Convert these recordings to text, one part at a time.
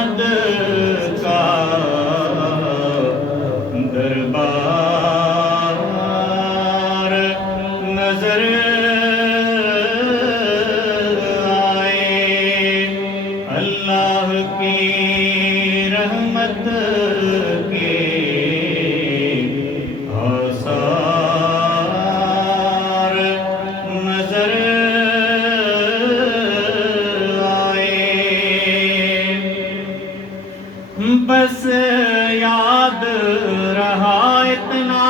احمد کا دربار نظر آئے، اللہ کی رحمت کے آثار نظر آئے۔ بس یاد رہا اتنا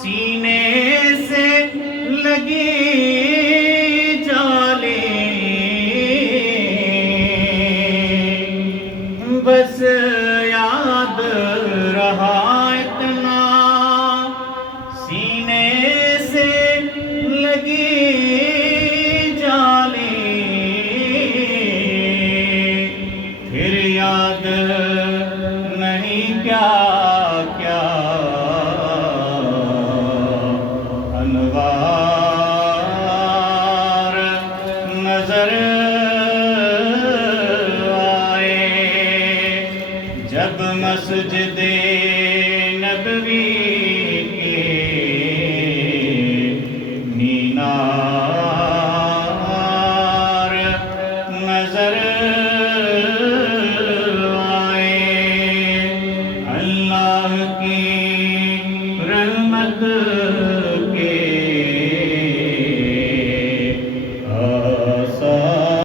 سینے سے لگی جالیں، بس یاد رہا اتنا سینے سے لگی جالیں، پھر یاد نہیں کیا کیا انوار نظر آئے، جب مسجد